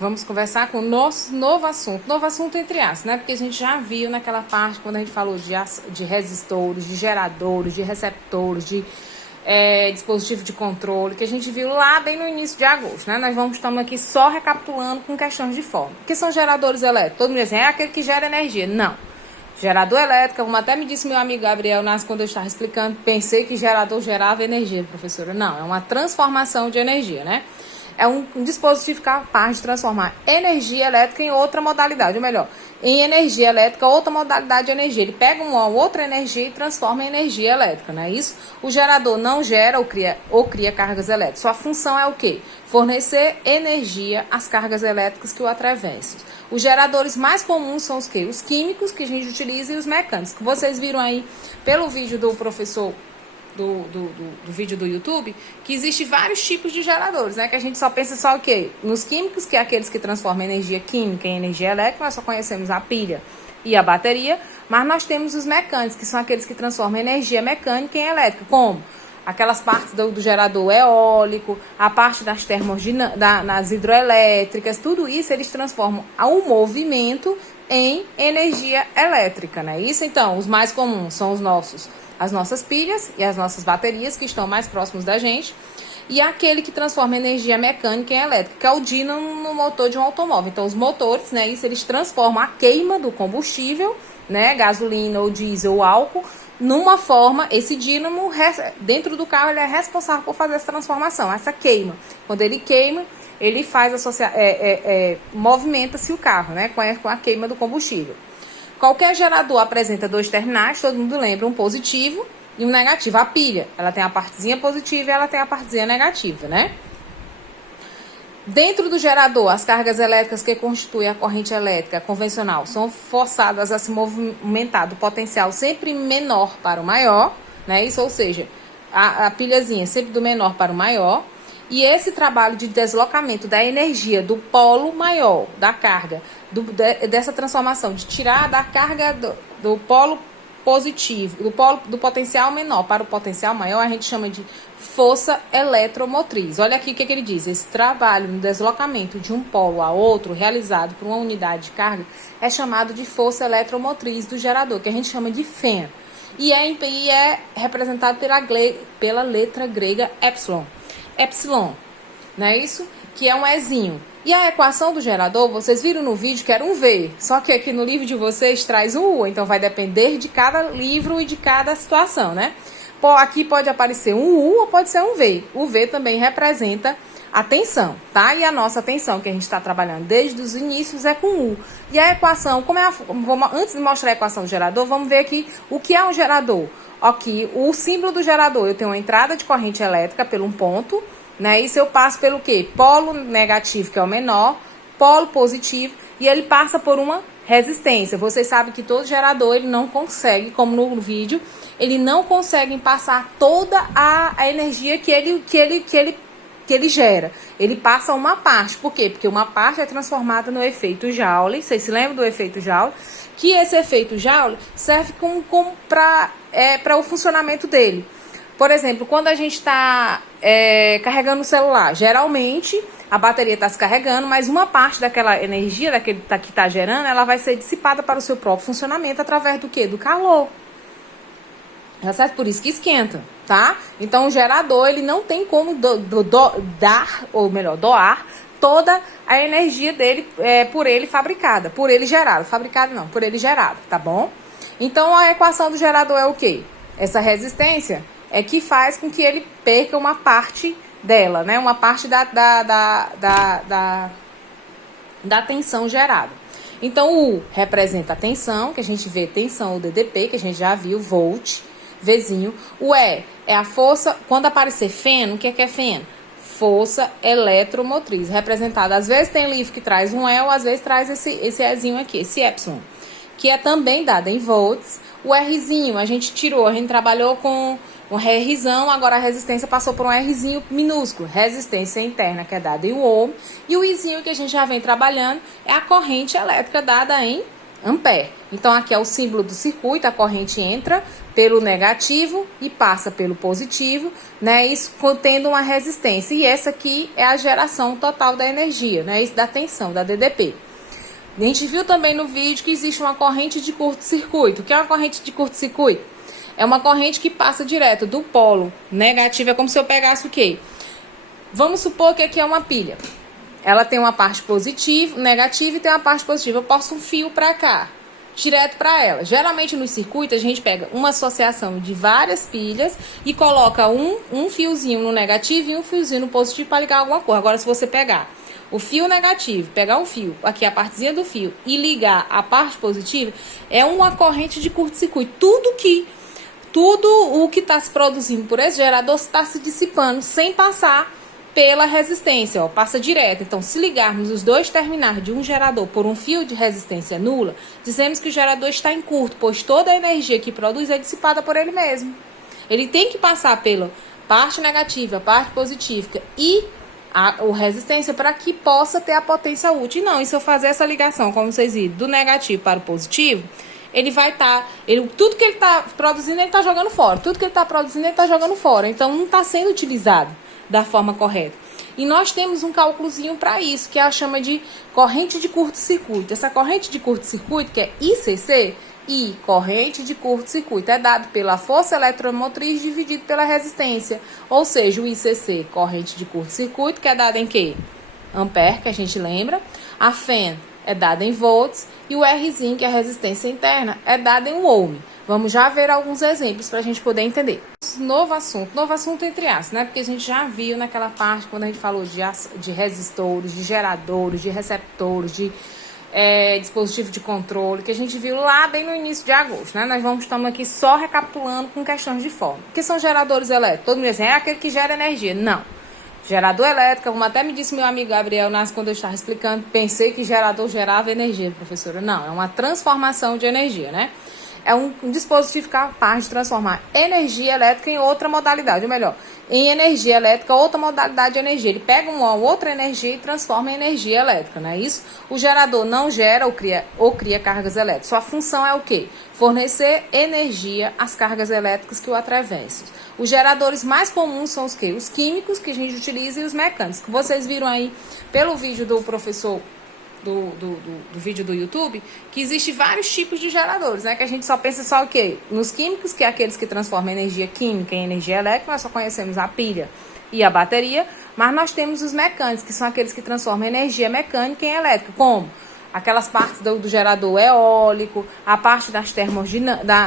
Vamos conversar com o nosso novo assunto entre aspas, né? Porque a gente já viu naquela parte, quando a gente falou de resistores, de geradores, de receptores, de dispositivo de controle, que a gente viu lá bem no início de agosto, né? Estamos aqui só recapitulando com questões de forma. O que são geradores elétricos? Todo mundo diz assim, é aquele que gera energia. Não. Gerador elétrico, como até me disse meu amigo Gabriel Nas quando eu estava explicando, pensei que gerador gerava energia, professora. Não, é uma transformação de energia, né? É um dispositivo capaz de transformar energia elétrica em outra modalidade, ou melhor, em energia elétrica, outra modalidade de energia. Ele pega uma outra energia e transforma em energia elétrica, não é isso? O gerador não gera ou cria cargas elétricas. Sua função é o quê? Fornecer energia às cargas elétricas que o atravessam. Os geradores mais comuns são os quê? Os químicos, que a gente utiliza, e os mecânicos, que vocês viram aí pelo vídeo do professor do vídeo do YouTube, que existe vários tipos de geradores, né? Que a gente só pensa só o quê? Nos químicos, que é aqueles que transformam energia química em energia elétrica, nós só conhecemos a pilha e a bateria, mas nós temos os mecânicos, que são aqueles que transformam energia mecânica em elétrica, como aquelas partes do gerador eólico, a parte das nas hidroelétricas, tudo isso eles transformam o movimento em energia elétrica, né? Isso, então, os mais comuns são as nossas pilhas e as nossas baterias, que estão mais próximos da gente, e aquele que transforma energia mecânica em elétrica, que é o dínamo no motor de um automóvel. Então, os motores, né, isso eles transformam a queima do combustível, né, gasolina ou diesel ou álcool, numa forma, esse dínamo dentro do carro ele é responsável por fazer essa transformação, essa queima. Quando ele queima, ele faz movimenta-se o carro, né, com a queima do combustível. Qualquer gerador apresenta dois terminais, todo mundo lembra, um positivo e um negativo. A pilha, ela tem a partezinha positiva e ela tem a partezinha negativa, né? Dentro do gerador, as cargas elétricas que constituem a corrente elétrica convencional são forçadas a se movimentar do potencial sempre menor para o maior, né? Isso, ou seja, a pilhazinha sempre do menor para o maior. E esse trabalho de deslocamento da energia do polo maior, da carga, dessa transformação, de tirar da carga do polo positivo, do potencial menor para o potencial maior, a gente chama de força eletromotriz. Olha aqui o que ele diz. Esse trabalho no deslocamento de um polo a outro, realizado por uma unidade de carga, é chamado de força eletromotriz do gerador, que a gente chama de Fenn. E é representado pela letra grega epsilon. Epsilon, não é isso? Que é um Ezinho. E a equação do gerador, vocês viram no vídeo que era um V, só que aqui no livro de vocês traz um U, então vai depender de cada livro e de cada situação, né? Aqui pode aparecer um U ou pode ser um V. O V também representa a tensão, tá? E a nossa tensão, que a gente está trabalhando desde os inícios, é com U. E a equação, antes de mostrar a equação do gerador, vamos ver aqui o que é um gerador. Aqui, o símbolo do gerador, eu tenho uma entrada de corrente elétrica por um ponto, né? Isso eu passo pelo quê? Polo negativo, que é o menor, polo positivo, e ele passa por uma resistência. Vocês sabem que todo gerador, ele não consegue, como no vídeo, ele não consegue passar toda a energia que ele gera. Ele passa uma parte. Por quê? Porque uma parte é transformada no efeito Joule. Vocês se lembram do efeito Joule? Que esse efeito Joule serve para o funcionamento dele. Por exemplo, quando a gente está carregando o celular, geralmente a bateria está se carregando, mas uma parte daquela energia que está gerando, ela vai ser dissipada para o seu próprio funcionamento através do quê? Do calor. Tá certo? Por isso que esquenta, tá? Então o gerador, ele não tem como doar toda a energia dele por ele fabricada, por ele gerado. Fabricado não, por ele gerado, tá bom? Então a equação do gerador é o quê? Essa resistência é que faz com que ele perca uma parte dela, né? Uma parte da tensão gerada. Então o U representa a tensão, que a gente vê tensão, o DDP, que a gente já viu, volt, Vzinho. O E é a força, quando aparecer Fenn, o que é Fenn? Força eletromotriz, representada. Às vezes tem livro que traz um E, ou às vezes traz esse Ezinho aqui, esse Epsilon, que é também dado em volts. O Rzinho, a gente trabalhou com um Rzão, agora a resistência passou por um Rzinho minúsculo, resistência interna, que é dada em ohm. E o Izinho, que a gente já vem trabalhando, é a corrente elétrica dada em ampere. Então aqui é o símbolo do circuito, a corrente entra pelo negativo e passa pelo positivo, né? Isso contendo uma resistência. E essa aqui é a geração total da energia, né? Isso da tensão, da DDP. A gente viu também no vídeo que existe uma corrente de curto-circuito. O que é uma corrente de curto-circuito? É uma corrente que passa direto do polo negativo. É como se eu pegasse o quê? Vamos supor que aqui é uma pilha. Ela tem uma parte positiva, negativa e tem uma parte positiva. Eu passo um fio para cá, direto para ela. Geralmente no circuito a gente pega uma associação de várias pilhas e coloca um fiozinho no negativo e um fiozinho no positivo para ligar alguma coisa. Agora, se você pegar o fio negativo, pegar um fio, aqui a partezinha do fio, e ligar a parte positiva, é uma corrente de curto-circuito. Tudo o que está se produzindo por esse gerador está se dissipando sem passar pela resistência, ó, passa direto. Então, se ligarmos os dois terminais de um gerador por um fio de resistência nula, dizemos que o gerador está em curto, pois toda a energia que produz é dissipada por ele mesmo. Ele tem que passar pela parte negativa, parte positiva e a resistência para que possa ter a potência útil. E não, e se eu fazer essa ligação, como vocês viram, do negativo para o positivo, ele vai estar, tudo que ele está produzindo, ele está jogando fora. Tudo que ele está produzindo, ele está jogando fora. Então, não está sendo utilizado da forma correta. E nós temos um cálculozinho para isso, que a chama de corrente de curto-circuito. Essa corrente de curto-circuito, que é ICC, e corrente de curto-circuito, é dado pela força eletromotriz dividido pela resistência. Ou seja, o ICC, corrente de curto-circuito, que é dada em quê? Ampere, que a gente lembra. A FEN é dada em volts. E o Rzinho, que é a resistência interna, é dada em ohm. Vamos já ver alguns exemplos para a gente poder entender. Novo assunto entre aspas, né? Porque a gente já viu naquela parte, quando a gente falou de resistores, de geradores, de receptores, de dispositivo de controle, que a gente viu lá bem no início de agosto, né? Nós estamos aqui só recapitulando com questões de forma. O que são geradores elétricos? Todo mundo diz, é aquele que gera energia. Não. Gerador elétrico, como até me disse meu amigo Gabriel Nas quando eu estava explicando, pensei que gerador gerava energia, professora. Não, é uma transformação de energia, né? É um dispositivo capaz de transformar energia elétrica em outra modalidade, ou melhor, em energia elétrica, outra modalidade de energia. Ele pega uma outra energia e transforma em energia elétrica, não é isso? O gerador não gera ou cria cargas elétricas. Sua função é o quê? Fornecer energia às cargas elétricas que o atravessam. Os geradores mais comuns são os quê? Os químicos, que a gente utiliza, e os mecânicos, que vocês viram aí pelo vídeo do professor do vídeo do YouTube, que existe vários tipos de geradores, né? Que a gente só pensa só o quê? Nos químicos, que é aqueles que transformam energia química em energia elétrica, nós só conhecemos a pilha e a bateria, mas nós temos os mecânicos, que são aqueles que transformam energia mecânica em elétrica, como aquelas partes do gerador eólico, a parte das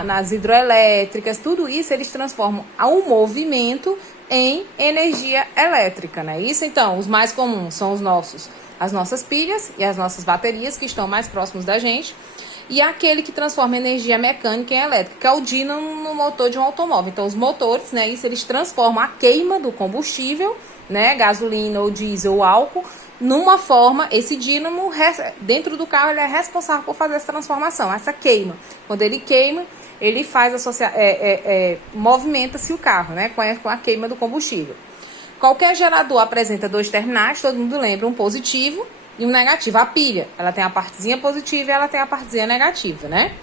nas hidroelétricas, tudo isso eles transformam o movimento em energia elétrica, né? Isso, então, os mais comuns são as nossas pilhas e as nossas baterias, que estão mais próximos da gente, e aquele que transforma energia mecânica em elétrica, que é o dínamo no motor de um automóvel. Então, os motores, né, isso eles transformam a queima do combustível, né, gasolina ou diesel ou álcool, numa forma, esse dínamo, dentro do carro, ele é responsável por fazer essa transformação, essa queima. Quando ele queima, ele faz movimenta-se o carro, né, com a queima do combustível. Qualquer gerador apresenta dois terminais, todo mundo lembra, um positivo e um negativo. A pilha, ela tem a partezinha positiva e ela tem a partezinha negativa, né?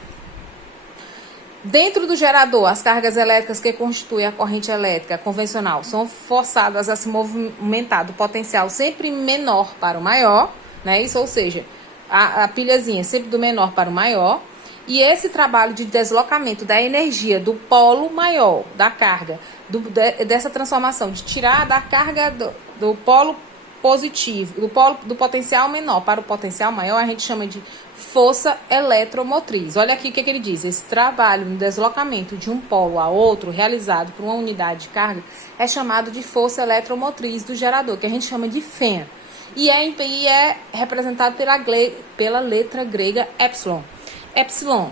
Dentro do gerador, as cargas elétricas que constituem a corrente elétrica convencional são forçadas a se movimentar do potencial sempre menor para o maior, né? Isso, ou seja, a pilhazinha sempre do menor para o maior. E esse trabalho de deslocamento da energia do polo maior, da carga, dessa transformação, de tirar da carga do polo positivo, do potencial menor para o potencial maior, a gente chama de força eletromotriz. Olha aqui o que ele diz. Esse trabalho no deslocamento de um polo a outro, realizado por uma unidade de carga, é chamado de força eletromotriz do gerador, que a gente chama de FEN. E é representado pela letra grega epsilon. Epsilon,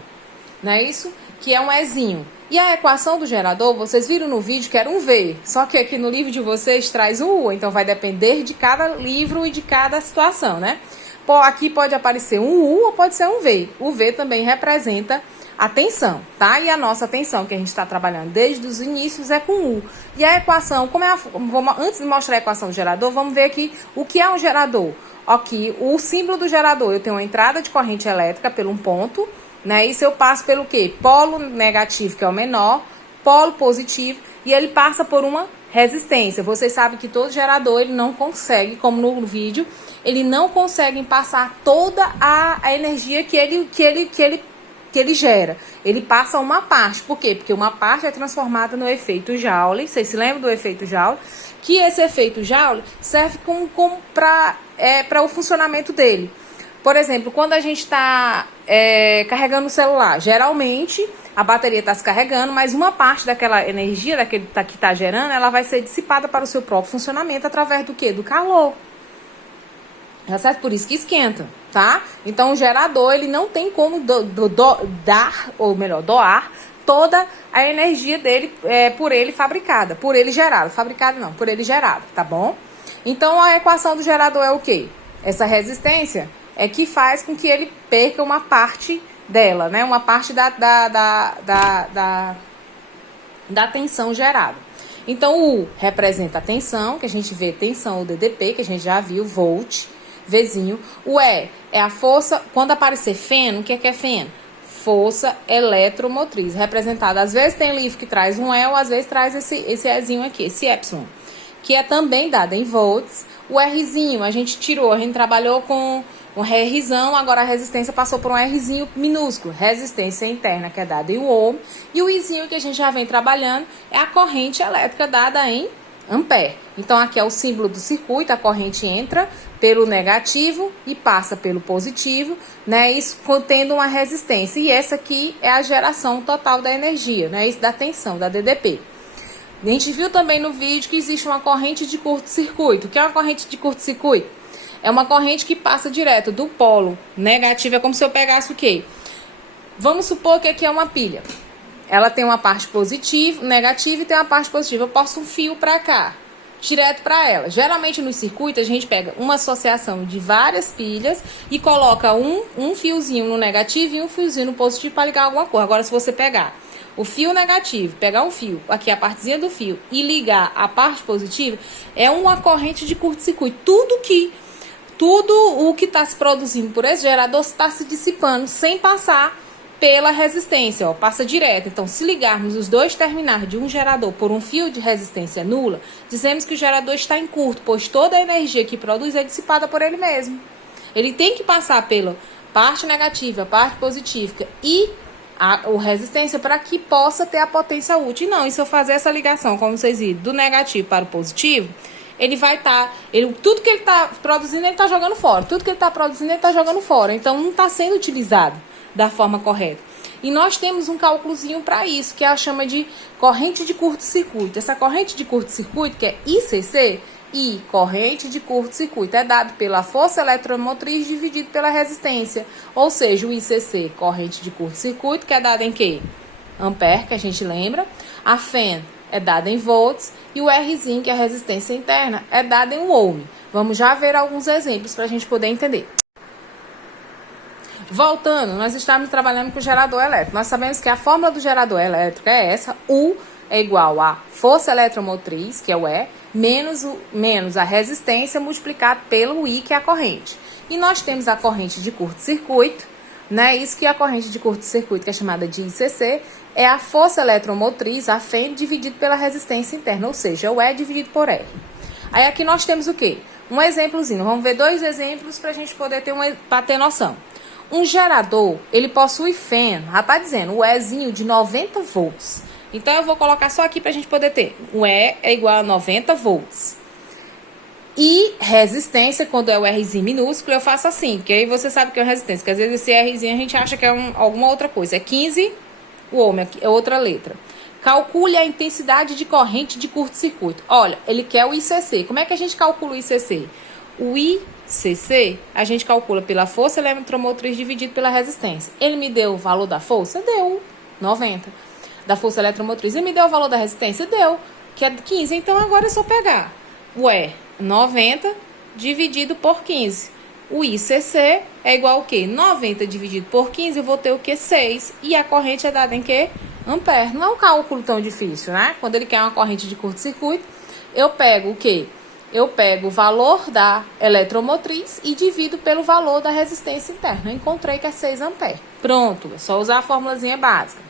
não é isso? Que é um Ezinho. E a equação do gerador, vocês viram no vídeo que era um V, só que aqui no livro de vocês traz um U, então vai depender de cada livro e de cada situação, né? Aqui pode aparecer um U ou pode ser um V. O V também representa a tensão, tá? E a nossa tensão que a gente está trabalhando desde os inícios é com U. E a equação, antes de mostrar a equação do gerador, vamos ver aqui o que é um gerador. Aqui, o símbolo do gerador, eu tenho uma entrada de corrente elétrica por um ponto, né? Isso eu passo pelo quê? Polo negativo, que é o menor, polo positivo, e ele passa por uma resistência. Vocês sabem que todo gerador, ele não consegue, como no vídeo, ele não consegue passar toda a energia que ele gera. Ele passa uma parte. Por quê? Porque uma parte é transformada no efeito Joule. Vocês se lembram do efeito Joule? Que esse efeito Joule serve para o funcionamento dele. Por exemplo, quando a gente está carregando o celular, geralmente a bateria está se carregando, mas uma parte daquela energia que está gerando, ela vai ser dissipada para o seu próprio funcionamento através do quê? Do calor. Tá certo? Por isso que esquenta, tá? Então o gerador, ele não tem como doar toda a energia dele por ele fabricada, por ele gerado. Fabricado não, por ele gerado, tá bom? Então a equação do gerador é o quê? Essa resistência é que faz com que ele perca uma parte dela, né? Uma parte da tensão gerada. Então o U representa a tensão, que a gente vê tensão, o DDP, que a gente já viu, volt, Vzinho. O E é a força, quando aparecer feno, o que é feno? Força eletromotriz, representada. Às vezes tem livro que traz um E, ou às vezes traz esse Ezinho aqui, esse Epsilon, que é também dado em volts. O Rzinho a gente tirou, a gente trabalhou com um Rzão, agora a resistência passou por um Rzinho minúsculo, resistência interna, que é dada em ohm. E o Izinho, que a gente já vem trabalhando, é a corrente elétrica dada em ampere. Então aqui é o símbolo do circuito, a corrente entra pelo negativo e passa pelo positivo, né? Isso contendo uma resistência. E essa aqui é a geração total da energia, né? Isso da tensão, da DDP. A gente viu também no vídeo que existe uma corrente de curto-circuito. O que é uma corrente de curto-circuito? É uma corrente que passa direto do polo negativo. É como se eu pegasse o quê? Vamos supor que aqui é uma pilha. Ela tem uma parte positiva, negativa, e tem uma parte positiva. Eu posto um fio para cá, direto para ela. Geralmente no circuito a gente pega uma associação de várias pilhas e coloca um fiozinho no negativo e um fiozinho no positivo para ligar alguma coisa. Agora, se você pegar o fio negativo, pegar um fio, aqui a partezinha do fio, e ligar a parte positiva, é uma corrente de curto-circuito. Tudo o que está se produzindo por esse gerador está se dissipando sem passar pela resistência, ó, passa direto. Então, se ligarmos os dois terminais de um gerador por um fio de resistência nula, dizemos que o gerador está em curto, pois toda a energia que produz é dissipada por ele mesmo. Ele tem que passar pela parte negativa, parte positiva e a resistência para que possa ter a potência útil. E não, e se eu fazer essa ligação, como vocês viram, do negativo para o positivo, ele vai estar, tudo que ele está produzindo, ele está jogando fora. Tudo que ele está produzindo, ele está jogando fora. Então, não está sendo utilizado da forma correta. E nós temos um cálculozinho para isso, que a chama de corrente de curto-circuito. Essa corrente de curto-circuito, que é ICC, e corrente de curto-circuito, é dado pela força eletromotriz dividido pela resistência. Ou seja, o ICC, corrente de curto-circuito, que é dada em quê? Ampere, que a gente lembra. A FEN é dada em volts. E o Rzinho, que é a resistência interna, é dada em ohm. Vamos já ver alguns exemplos para a gente poder entender. Voltando, nós estamos trabalhando com o gerador elétrico. Nós sabemos que a fórmula do gerador elétrico é essa. U é igual a força eletromotriz, que é o E, menos a resistência multiplicado pelo I, que é a corrente. E nós temos a corrente de curto-circuito, né? Isso que é a corrente de curto-circuito, que é chamada de ICC, é a força eletromotriz, a FEN, dividido pela resistência interna, ou seja, o E dividido por R. Aí aqui nós temos o quê? Um exemplozinho. Vamos ver dois exemplos para a gente poder ter noção. Um gerador, ele possui FEN, já está dizendo, o Ezinho de 90 volts. Então, eu vou colocar só aqui para a gente poder ter. O E é igual a 90 volts. E resistência, quando é o Rzinho minúsculo, eu faço assim, porque aí você sabe que é resistência, porque às vezes esse Rzinho a gente acha que é alguma outra coisa. É 15 o ohm, é outra letra. Calcule a intensidade de corrente de curto-circuito. Olha, ele quer o ICC. Como é que a gente calcula o ICC? O ICC, a gente calcula pela força eletromotriz dividido pela resistência. Ele me deu o valor da força? Deu 90. Da força eletromotriz. Ele me deu o valor da resistência? Deu, que é 15. Então, agora é só pegar o E, 90 dividido por 15. O ICC é igual ao quê? 90 dividido por 15, eu vou ter o quê? 6. E a corrente é dada em quê? Ampere. Não é um cálculo tão difícil, né? Quando ele quer uma corrente de curto-circuito, eu pego o quê? eu pego o valor da eletromotriz e divido pelo valor da resistência interna. Eu encontrei que é 6 amperes. Pronto, é só usar a formulazinha básica.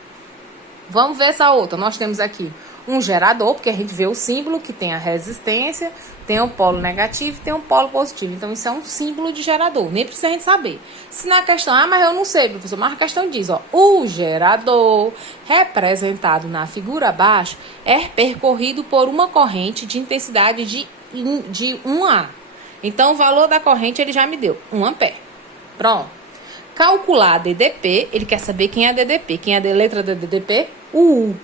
Vamos ver essa outra. Nós temos aqui um gerador, porque a gente vê o símbolo que tem a resistência, tem um polo negativo e tem um polo positivo. Então, isso é um símbolo de gerador. Nem precisa a gente saber. Se na questão, mas eu não sei, professor, mas a questão diz, ó, o gerador, representado na figura abaixo, é percorrido por uma corrente de intensidade de 1A. Então, o valor da corrente ele já me deu, 1 ampere. Pronto. Calcular DDP, ele quer saber quem é DDP. Quem é a letra da DDP? O U.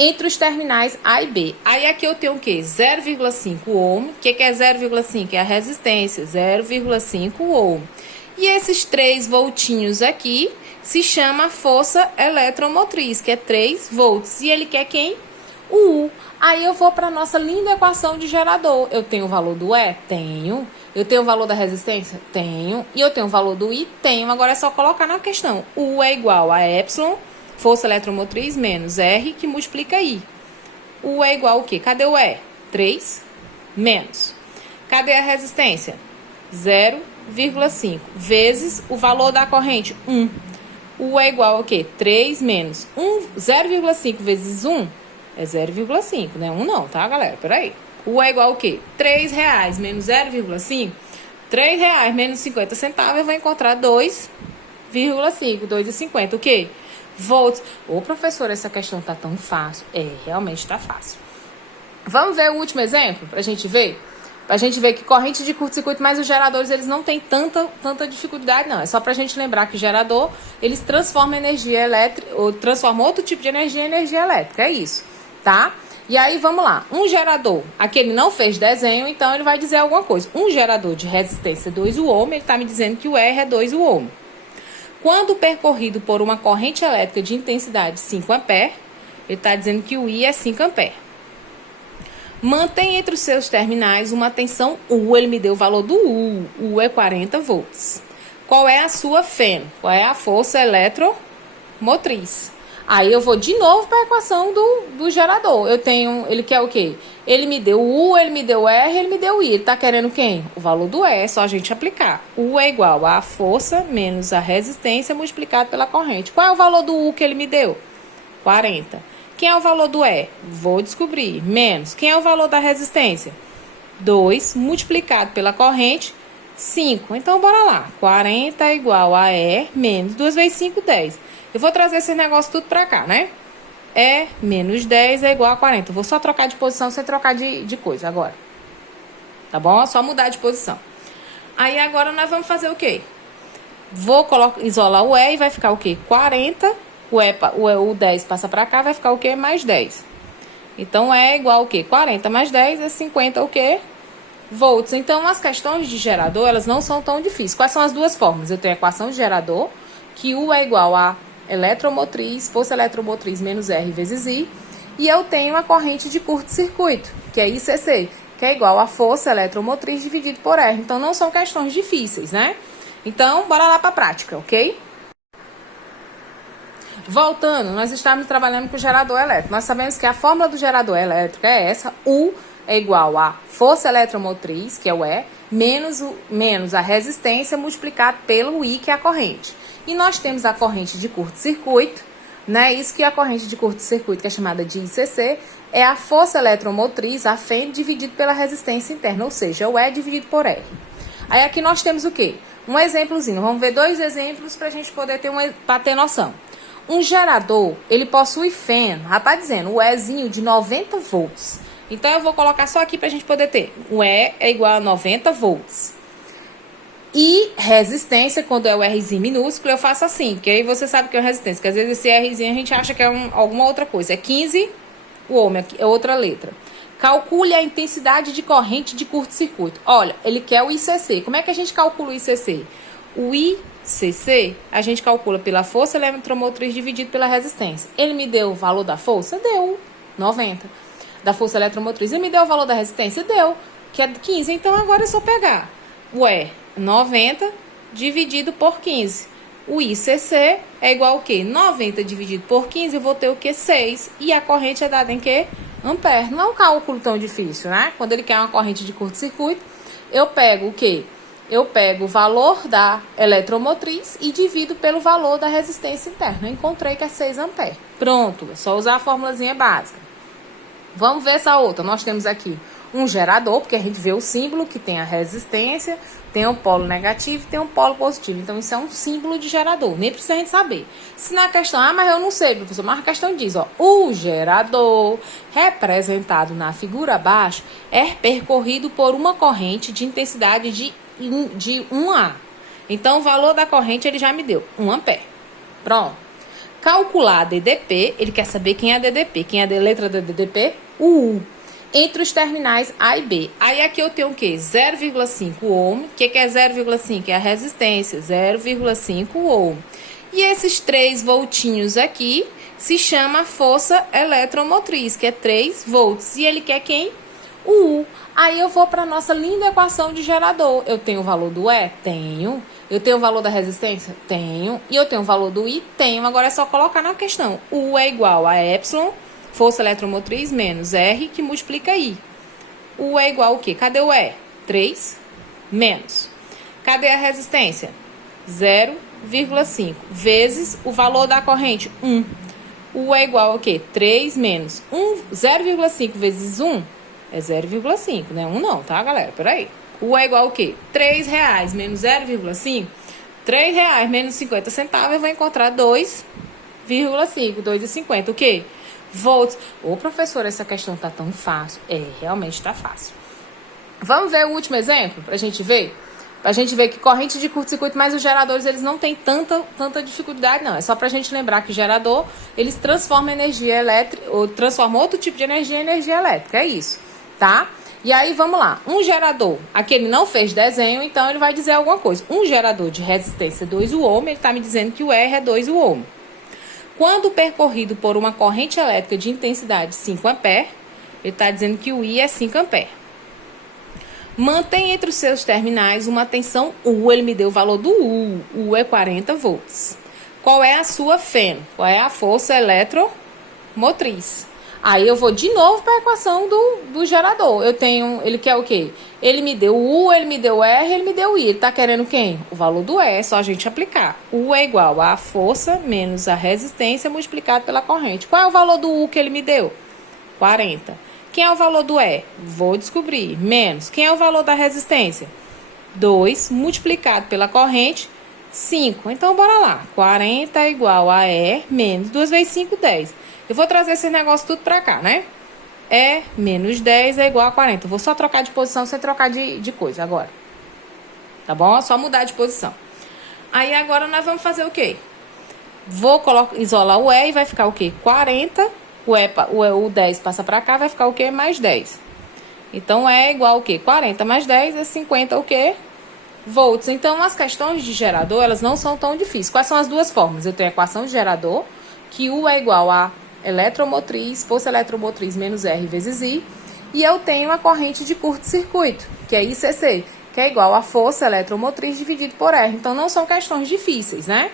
Entre os terminais A e B. Aí aqui eu tenho o quê? 0,5 ohm. O que é 0,5? É a resistência. 0,5 ohm. E esses 3 voltinhos aqui se chama força eletromotriz, que é 3 volts. E ele quer quem? O U. Aí eu vou para a nossa linda equação de gerador. Eu tenho o valor do E? Tenho. Eu tenho o valor da resistência? Tenho. E eu tenho o valor do I? Tenho. Agora é só colocar na questão. U é igual a epsilon, força eletromotriz, menos R, que multiplica I. U é igual ao quê? Cadê o E? 3 menos. Cadê a resistência? 0,5 vezes o valor da corrente? 1. U é igual ao quê? 3 menos 0,5 vezes 1 é 0,5, né? 1 não, tá, galera? Peraí. U é igual ao quê? R$3 menos 0,5. R$3 menos 50 centavos, eu vou encontrar 2,5, 2,50. O quê? Volts. Ô, professor, essa questão tá tão fácil. É, realmente tá fácil. Vamos ver o último exemplo pra gente ver? Pra gente ver que corrente de curto-circuito, mas os geradores, eles não têm tanta dificuldade, não. É só pra gente lembrar que o gerador, eles transformam energia elétrica, ou transformam outro tipo de energia em energia elétrica. É isso, tá? E aí, vamos lá. Um gerador, aqui ele não fez desenho, então ele vai dizer alguma coisa. Um gerador de resistência 2 ohm, ele está me dizendo que o R é 2 ohm. Quando percorrido por uma corrente elétrica de intensidade 5 ampere, ele está dizendo que o I é 5 ampere. Mantém entre os seus terminais uma tensão U, ele me deu o valor do U. U é 40 volts. Qual é a sua FEM? Qual é a força eletromotriz? Aí eu vou de novo para a equação do gerador. Eu tenho, ele quer o quê? Ele me deu U, ele me deu R, ele me deu I. Ele tá querendo quem? O valor do E, é só a gente aplicar. U é igual a força menos a resistência multiplicado pela corrente. Qual é o valor do U que ele me deu? 40. Quem é o valor do E? Vou descobrir. Menos. Quem é o valor da resistência? 2 multiplicado pela corrente, 5. Então, bora lá. 40 é igual a E menos 2 vezes 5, 10. Eu vou trazer esse negócio tudo pra cá, né? E menos 10 é igual a 40. Eu vou só trocar de posição sem trocar de coisa agora. Tá bom? É só mudar de posição. Aí agora nós vamos fazer o quê? Vou isolar o E e vai ficar o quê? 40. O 10 passa pra cá, vai ficar o quê? Mais 10. Então E é igual ao quê? 40 mais 10 é 50 o quê? Volts. Então as questões de gerador, elas não são tão difíceis. Quais são as duas formas? Eu tenho a equação de gerador, que U é igual a eletromotriz, força eletromotriz menos R vezes I, e eu tenho a corrente de curto-circuito, que é ICC, que é igual a força eletromotriz dividido por R. Então, não são questões difíceis, né? Então, bora lá para a prática, ok? Voltando, nós estamos trabalhando com o gerador elétrico. Nós sabemos que a fórmula do gerador elétrico é essa, U é igual a força eletromotriz, que é o E, menos a resistência multiplicado pelo I, que é a corrente. E nós temos a corrente de curto-circuito, né? Isso que a corrente de curto-circuito, que é chamada de ICC, é a força eletromotriz, a FEM, dividido pela resistência interna, ou seja, o E dividido por R. Aí aqui nós temos o quê? Um exemplozinho. Vamos ver 2 exemplos para a gente poder ter noção. Um gerador, ele possui FEM, já tá dizendo, o Ezinho de 90 volts. Então, eu vou colocar só aqui para a gente poder ter. O E é igual a 90 volts. E resistência, quando é o Rzinho minúsculo, eu faço assim, porque aí você sabe que é uma resistência, porque às vezes esse Rzinho a gente acha que é alguma outra coisa. É 15 ohm, é outra letra. Calcule a intensidade de corrente de curto-circuito. Olha, ele quer o ICC. Como é que a gente calcula o ICC? O ICC, a gente calcula pela força eletromotriz dividido pela resistência. Ele me deu o valor da força? Deu 90. Da força eletromotriz. Ele me deu o valor da resistência? Deu, que é 15. Então, agora é só pegar o E, 90 dividido por 15. O ICC é igual ao quê? 90 dividido por 15, eu vou ter o quê? 6. E a corrente é dada em quê? ampere. Não é um cálculo tão difícil, né? Quando ele quer uma corrente de curto-circuito, eu pego o quê? Eu pego o valor da eletromotriz e divido pelo valor da resistência interna. Eu encontrei que é 6 amperes. Pronto, é só usar a formulazinha básica. Vamos ver essa outra. Nós temos aqui um gerador, porque a gente vê o símbolo que tem a resistência, tem um polo negativo e tem um polo positivo. Então, isso é um símbolo de gerador. Nem precisa a gente saber. Se na questão, mas eu não sei, professor, mas a questão diz, ó, o gerador, representado na figura abaixo, é percorrido por uma corrente de intensidade de 1A. Então, o valor da corrente ele já me deu, 1 ampere. Pronto. Calcular a DDP, ele quer saber quem é a DDP. Quem é a letra da DDP? O U. Entre os terminais A e B. Aí aqui eu tenho o quê? 0,5 ohm. O que é 0,5? É a resistência, 0,5 ohm. E esses 3 voltinhos aqui se chama força eletromotriz, que é 3 volts. E ele quer quem? O U. Aí eu vou para a nossa linda equação de gerador. Eu tenho o valor do E? Tenho. Eu tenho o valor da resistência? Tenho. E eu tenho o valor do I? Tenho. Agora é só colocar na questão. U é igual a epsilon, força eletromotriz, menos R, que multiplica I. U é igual ao quê? Cadê o E? 3 menos. Cadê a resistência? 0,5 vezes o valor da corrente, 1. U é igual ao quê? 3 menos 0,5 vezes 1 é 0,5, né? 1 não, tá, galera? Peraí. U é igual ao quê? R$3 menos 0,5. R$3 menos 50 centavos, eu vou encontrar 2,5, 2,50. O quê? Volts. Ô, professora, essa questão tá tão fácil. É, realmente tá fácil. Vamos ver o último exemplo pra gente ver? Pra gente ver que corrente de curto-circuito, mas os geradores, eles não têm tanta dificuldade, não. É só pra gente lembrar que gerador, eles transformam energia elétrica, ou transformam outro tipo de energia em energia elétrica. É isso, tá? E aí, vamos lá. Um gerador, aqui ele não fez desenho, então ele vai dizer alguma coisa. Um gerador de resistência 2 ohm, ele está me dizendo que o R é 2 ohm. Quando percorrido por uma corrente elétrica de intensidade 5 ampere, ele está dizendo que o I é 5 ampere. Mantém entre os seus terminais uma tensão U, ele me deu o valor do U. U é 40 volts. Qual é a sua FEM? Qual é a força eletromotriz? Aí eu vou de novo para a equação do gerador. Eu tenho, ele quer o quê? Ele me deu U, ele me deu R, ele me deu I. Ele tá querendo quem? O valor do E, é só a gente aplicar. U é igual a força menos a resistência multiplicado pela corrente. Qual é o valor do U que ele me deu? 40. Quem é o valor do E? Vou descobrir. Menos. Quem é o valor da resistência? 2 multiplicado pela corrente, 5. Então, bora lá. 40 é igual a E menos 2 vezes 5, 10. Eu vou trazer esse negócio tudo pra cá, né? E menos 10 é igual a 40. Eu vou só trocar de posição sem trocar de coisa agora. Tá bom? É só mudar de posição. Aí agora nós vamos fazer o quê? Vou isolar o E e vai ficar o quê? 40. O 10 passa pra cá, vai ficar o quê? Mais 10. Então, é igual o quê? 40 mais 10 é 50 o quê? Volts. Então, as questões de gerador, elas não são tão difíceis. Quais são as duas formas? Eu tenho a equação de gerador, que U é igual a eletromotriz, força eletromotriz menos R vezes I. E eu tenho a corrente de curto-circuito, que é ICC, que é igual a força eletromotriz dividido por R. Então, não são questões difíceis, né?